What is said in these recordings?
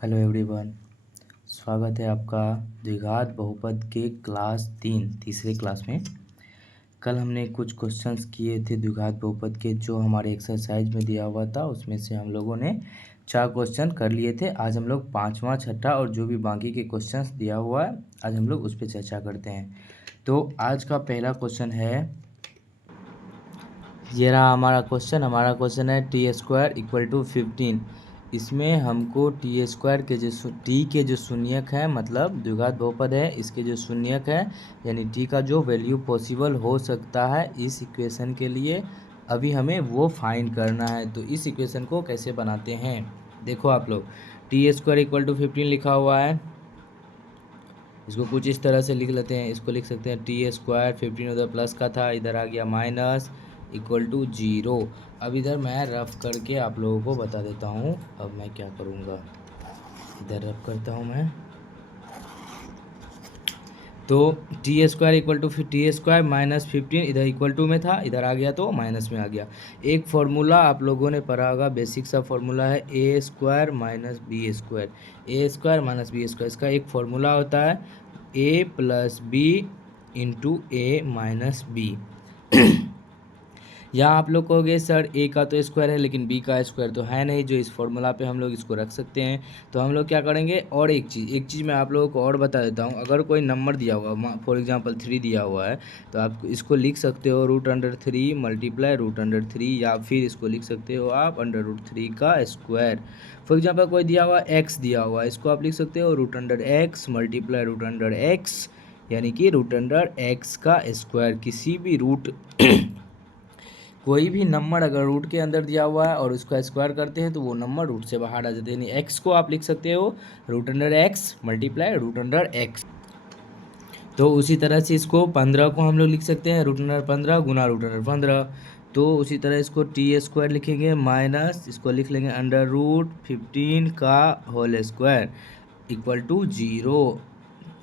Hello everyone. स्वागत है आपका द्विघात बहुपद के क्लास तीसरे क्लास में। कल हमने कुछ क्वेश्चंस किए थे द्विघात बहुपद के, जो हमारे एक्सरसाइज में दिया हुआ था। उसमें से हम लोगों ने 4 क्वेश्चन कर लिए थे। आज हम लोग 5वां, 6ठा और जो भी बाकी के क्वेश्चंस दिया हुआ है, आज हम लोग उस पर चर्चा करते हैं। तो आज का पहला क्वेश्चन है, ये रहा हमारा क्वेश्चन है t² = 15। इसमें हमको टी के जो शून्यक है, मतलब द्विघात बहुपद है, इसके जो शून्यक है यानी टी का जो वैल्यू पॉसिबल हो सकता है इस इक्वेशन के लिए, अभी हमें वो फाइंड करना है। तो इस इक्वेशन को कैसे बनाते हैं, देखो आप लोग। t² = 15 लिखा हुआ है, इसको कुछ इस तरह से लिख लेते हैं। इसको लिख सकते हैं t² 15 उधर प्लस का था, इधर आ गया माइनस = 0। अब इधर मैं रफ करके आप लोगों को बता देता हूँ। अब मैं क्या करूँगा, इधर रफ करता हूँ मैं। तो t² - 15 इधर इक्वल टू में था, इधर आ गया तो माइनस में आ गया। एक फार्मूला आप लोगों ने पढ़ा होगा, बेसिक सा फार्मूला है a² - b²। a² - b², इसका एक फार्मूला होता है a + b × a - b। यहाँ आप लोग कहोगे सर ए का तो स्क्वायर है लेकिन बी का स्क्वायर तो है नहीं, जो इस फॉर्मूला पे हम लोग इसको रख सकते हैं। तो हम लोग क्या करेंगे, और एक चीज़ मैं आप लोगों को और बता देता हूँ। अगर कोई नंबर दिया हुआ, फॉर एग्जांपल 3 दिया हुआ है, तो आप इसको लिख सकते हो √3 मल्टीप्लाई √3, या फिर इसको लिख सकते हो आप √3 का स्क्वायर। फॉर एग्जाम्पल कोई दिया हुआ x दिया हुआ है, इसको आप लिख सकते हो √x मल्टीप्लाई √x, यानी कि √x का स्क्वायर। किसी भी रूट कोई भी नंबर अगर रूट के अंदर दिया हुआ है और उसका स्क्वायर करते हैं तो वो नंबर रूट से बाहर आ जाते हैं। यानी x को आप लिख सकते हो √x मल्टीप्लाई √x। तो उसी तरह से इसको 15 को हम लोग लिख सकते हैं √15 गुना √15। तो उसी तरह इसको t² लिखेंगे माइनस, इसको लिख लेंगे √15 का होल स्क्वायर = 0।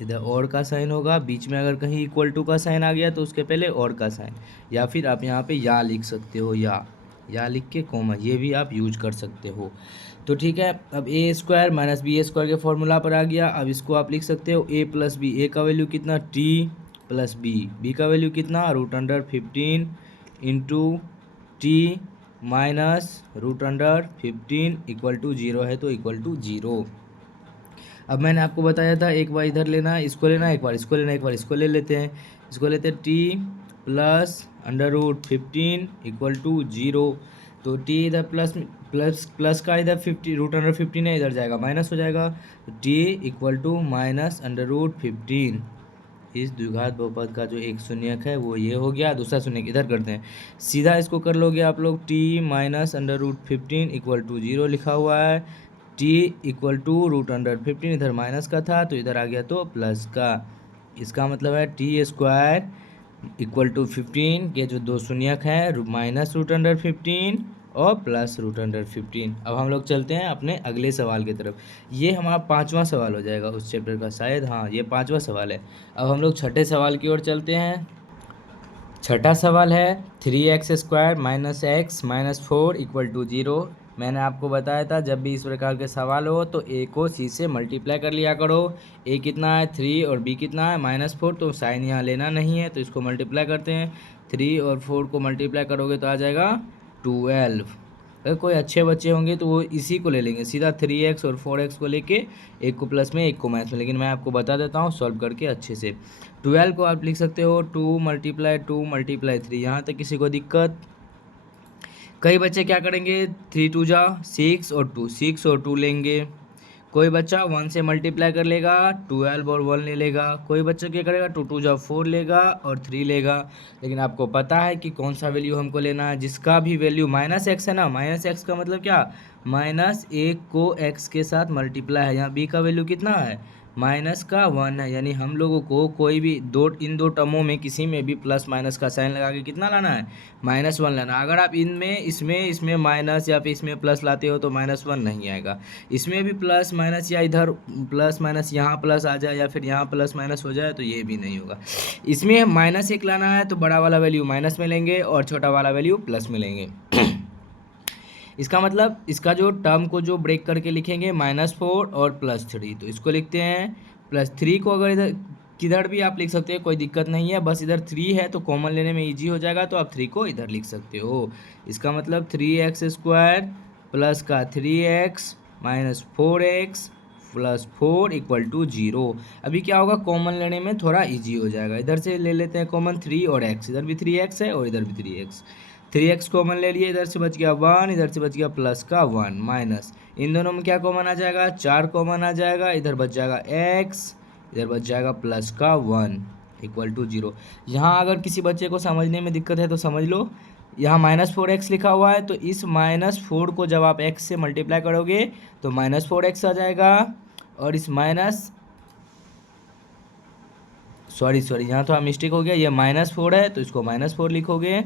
इधर और का साइन होगा, बीच में अगर कहीं इक्वल टू का साइन आ गया तो उसके पहले और का साइन, या फिर आप यहाँ पे या लिख सकते हो, या लिख के कॉमा, ये भी आप यूज कर सकते हो। तो ठीक है, अब a² - b² के फॉर्मूला पर आ गया। अब इसको आप लिख सकते हो a + b। a का वैल्यू कितना, t + b का वैल्यू कितना, √15 × t माइनस √15 = 0 है तो = 0। अब मैंने आपको बताया था एक बार इधर लेना है, इसको लेना है, एक बार इसको लेना है, एक बार इसको ले लेते हैं। इसको लेते हैं t + √15 = 0। तो t इधर प्लस का इधर 50 √15 है, इधर जाएगा माइनस हो जाएगा, तो t = -√15। इस द्विघात बहुपद का जो एक शून्यक है वो ये हो गया। दूसरा शून्यक इधर करते हैं, सीधा इसको कर लोगे आप लोग। t - √15 = 0 लिखा हुआ है, t = √15, इधर माइनस का था तो इधर आ गया तो प्लस का। इसका मतलब है t² = 15 के जो दो शून्यक हैं, -√15 और +√15। अब हम लोग चलते हैं अपने अगले सवाल की तरफ। ये हमारा 5वां सवाल हो जाएगा उस चैप्टर का, शायद, हाँ ये 5वां सवाल है। अब हम लोग छठे सवाल की ओर चलते हैं। छठा सवाल है 3x² - x - 4 = 0। मैंने आपको बताया था जब भी इस प्रकार के सवाल हो तो a को c से मल्टीप्लाई कर लिया करो। a कितना है 3 और b कितना है -4, तो साइन यहाँ लेना नहीं है, तो इसको मल्टीप्लाई करते हैं। 3 और 4 को मल्टीप्लाई करोगे तो आ जाएगा 12। अगर कोई अच्छे बच्चे होंगे तो वो इसी को ले लेंगे सीधा, 3x और 4x को लेके, एक को प्लस में एक को माइनस में, लेकिन मैं आपको बता देता हूँ सॉल्व करके अच्छे से। 12 को आप लिख सकते हो 2 × 2 × 3। यहाँ तक किसी को दिक्कत? कई बच्चे क्या करेंगे, 3 × 2 = 6 और 2, 6 और 2 लेंगे। कोई बच्चा 1 से मल्टीप्लाई कर लेगा, 12 और 1 ले लेगा। कोई बच्चा क्या करेगा, 2 × 2 = 4 लेगा और 3 लेगा। लेकिन आपको पता है कि कौन सा वैल्यू हमको लेना है, जिसका भी वैल्यू -x है ना, -x का मतलब क्या, -1 को x के साथ मल्टीप्लाई है। यहाँ b का वैल्यू कितना है, -1 है, यानी हम लोगों को कोई भी इन दो टर्मों में किसी में भी प्लस माइनस का साइन लगा के कितना लाना है, -1 लाना। अगर आप इनमें इसमें माइनस या फिर इसमें प्लस लाते हो तो -1 नहीं आएगा। इसमें भी प्लस माइनस, या इधर प्लस माइनस यहाँ प्लस आ जाए या फिर यहाँ प्लस माइनस हो जाए तो ये भी नहीं होगा। इसमें -1 लाना है तो बड़ा वाला वैल्यू माइनस में लेंगे और छोटा वाला वैल्यू प्लस में लेंगे। इसका मतलब इसका जो टर्म को जो ब्रेक करके लिखेंगे -4 और +3, तो इसको लिखते हैं +3 को अगर इधर किधर भी आप लिख सकते हैं, कोई दिक्कत नहीं है, बस इधर 3 है तो कॉमन लेने में इजी हो जाएगा, तो आप 3 को इधर लिख सकते हो। इसका मतलब 3x² प्लस का 3x minus 4x plus 4 equal to 0। अभी क्या होगा, कॉमन लेने में थोड़ा इजी हो जाएगा। इधर से ले लेते हैं कॉमन 3 और x, इधर भी 3x है और इधर भी 3x। 3x कॉमन ले लिए, इधर से बच गया 1, इधर से बच गया प्लस का 1 माइनस, इन दोनों में क्या कॉमन आ जाएगा, 4 कॉमन आ जाएगा, इधर बच जाएगा x, इधर बच जाएगा प्लस का 1 इक्वल टू 0। यहाँ अगर किसी बच्चे को समझने में दिक्कत है तो समझ लो, यहाँ -4x लिखा हुआ है, तो इस -4 को जब आप x से मल्टीप्लाई करोगे तो -4x आ जाएगा, और इस सॉरी यहाँ थोड़ा मिस्टेक हो गया, ये -4 है तो इसको -4 लिखोगे,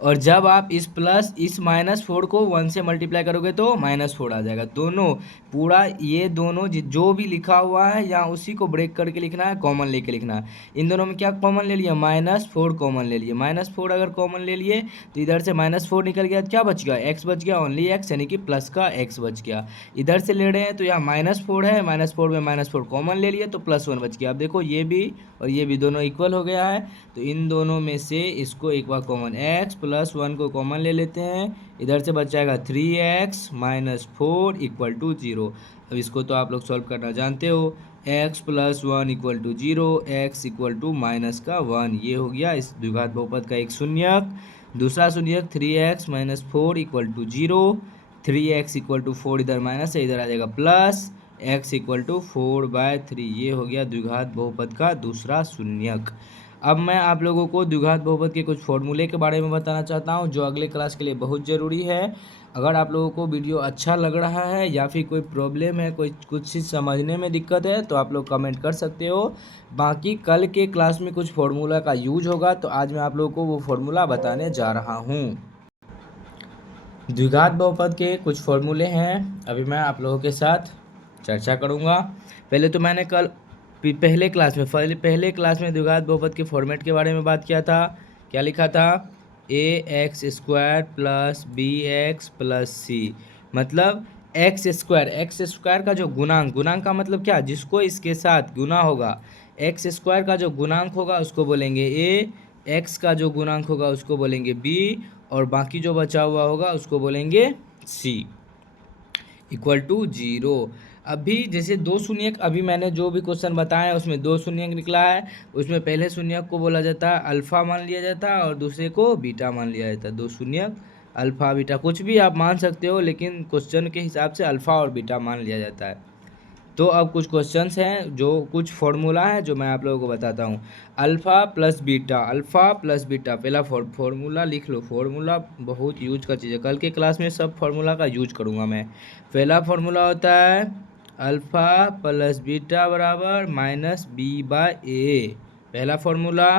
और जब आप इस -4 को 1 से मल्टीप्लाई करोगे तो -4 आ जाएगा। दोनों पूरा ये दोनों जो भी लिखा हुआ है यहाँ उसी को ब्रेक करके लिखना है, कॉमन लेके लिखना है। इन दोनों में क्या कॉमन ले लिया, -4 कॉमन ले लिए, -4 अगर कॉमन ले लिए तो इधर से -4 निकल गया, क्या बच गया, x बच गया, ओनली x, यानी कि प्लस का x बच गया। इधर से ले रहे हैं तो यहाँ -4 है, -4 में -4 कॉमन ले लिए तो +1 बच गया। अब देखो ये भी और ये भी दोनों इक्वल हो गया है, तो इन दोनों में से इसको एक बार कॉमन x प्लस 1 को कॉमन ले लेते हैं, इधर से बच जाएगा 3x माइनस 4 इक्वल टू 0। अब इसको तो आप लोग सॉल्व करना जानते हो, x plus 1 equal to 0, x equal to minus का 1, ये हो गया इस द्विघात बहुपद का एक शून्यक। दूसरा शून्यक 3x minus 4 equal to 0, 3x equal to 4 इधर माइनस है, इधर आ जाएगा प्लस, x इक्वल टू 4/3, ये हो गया द्विघात बहुपद का दूसरा शून्यक। अब मैं आप लोगों को द्विघात बहुपद के कुछ फॉर्मूले के बारे में बताना चाहता हूं, जो अगले क्लास के लिए बहुत ज़रूरी है। अगर आप लोगों को वीडियो अच्छा लग रहा है या फिर कोई प्रॉब्लम है, कोई कुछ चीज़ समझने में दिक्कत है, तो आप लोग कमेंट कर सकते हो। बाकी कल के क्लास में कुछ फार्मूला का यूज होगा, तो आज मैं आप लोगों को वो फार्मूला बताने जा रहा हूँ। द्विघात बहुपद के कुछ फार्मूले हैं, अभी मैं आप लोगों के साथ चर्चा करूँगा। पहले तो मैंने कल पहले क्लास में द्विघात बहुपद के फॉर्मेट के बारे में बात किया था। क्या लिखा था, ax² plus bx plus c, मतलब x² का जो गुणांक का मतलब क्या, जिसको इसके साथ गुना होगा, x² का जो गुणांक होगा उसको बोलेंगे a, x का जो गुणांक होगा उसको बोलेंगे b, और बाकी जो बचा हुआ होगा उसको बोलेंगे c इक्वल टू 0। अभी जैसे दो शून्यक, अभी मैंने जो भी क्वेश्चन बताया उसमें दो शून्यक निकला है, उसमें पहले शून्यक को बोला जाता है अल्फ़ा मान लिया जाता है और दूसरे को बीटा मान लिया जाता है। दो शून्यक अल्फ़ा बीटा कुछ भी आप मान सकते हो, लेकिन क्वेश्चन के हिसाब से अल्फ़ा और बीटा मान लिया जाता है। तो अब कुछ क्वेश्चंस हैं, जो कुछ फॉर्मूला है जो मैं आप लोगों को बताता हूँ। अल्फ़ा प्लस बीटा, पहला फॉर्मूला लिख लो। फॉर्मूला बहुत यूज का चीज़ है, कल के क्लास में सब फॉर्मूला का यूज करूँगा मैं। पहला फॉर्मूला होता है अल्फ़ा प्लस बीटा बराबर -b/a, पहला फॉर्मूला।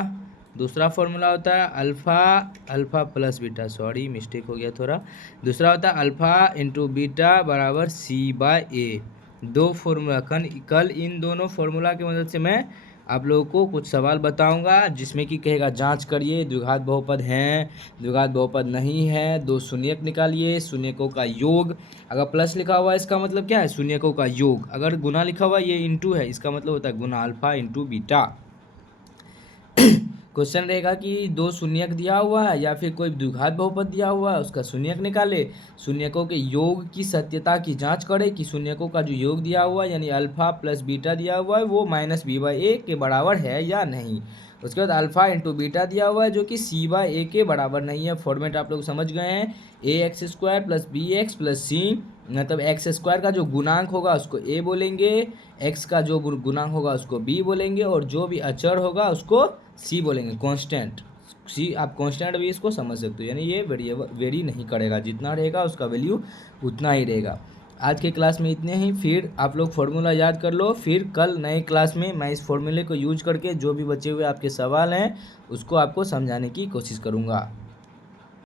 दूसरा फॉर्मूला होता है alpha plus beta, sorry mistake हो गया थोड़ा। दूसरा होता है अल्फ़ा इंटू बीटा बराबर c/a। दो फॉर्मूला, कल इन दोनों फॉर्मूला की मदद से मैं आप लोगों को कुछ सवाल बताऊंगा, जिसमें कि कहेगा जांच करिए द्विघात बहुपद हैं, द्विघात बहुपद नहीं है, दो शून्यक निकालिए, शून्यकों का योग। अगर प्लस लिखा हुआ है इसका मतलब क्या है, शून्यकों का योग। अगर गुना लिखा हुआ ये इंटू है, इसका मतलब होता है गुना अल्फ़ा इंटू बीटा। क्वेश्चन रहेगा कि दो शून्यक दिया हुआ है या फिर कोई द्विघात बहुपद दिया हुआ है, उसका शून्यक निकाले, शून्यकों के योग की सत्यता की जांच करें कि शून्यकों का जो योग दिया हुआ है यानी अल्फ़ा प्लस बीटा दिया हुआ है वो -b/a के बराबर है या नहीं। उसके बाद अल्फ़ा इंटू बीटा दिया हुआ है जो कि c/a के बराबर नहीं है। फॉर्मेट आप लोग समझ गए हैं, ax² plus bx plus c, मतलब x² का जो गुणांक होगा उसको a बोलेंगे, x का जो गुणांक होगा उसको b बोलेंगे, और जो भी अचर होगा उसको c बोलेंगे, कांस्टेंट c। आप कांस्टेंट भी इसको समझ सकते हो, यानी ये वेरी नहीं करेगा, जितना रहेगा उसका वैल्यू उतना ही रहेगा। आज के क्लास में इतने ही, फिर आप लोग फार्मूला याद कर लो, फिर कल नए क्लास में मैं इस फार्मूले को यूज करके जो भी बचे हुए आपके सवाल हैं उसको आपको समझाने की कोशिश करूँगा।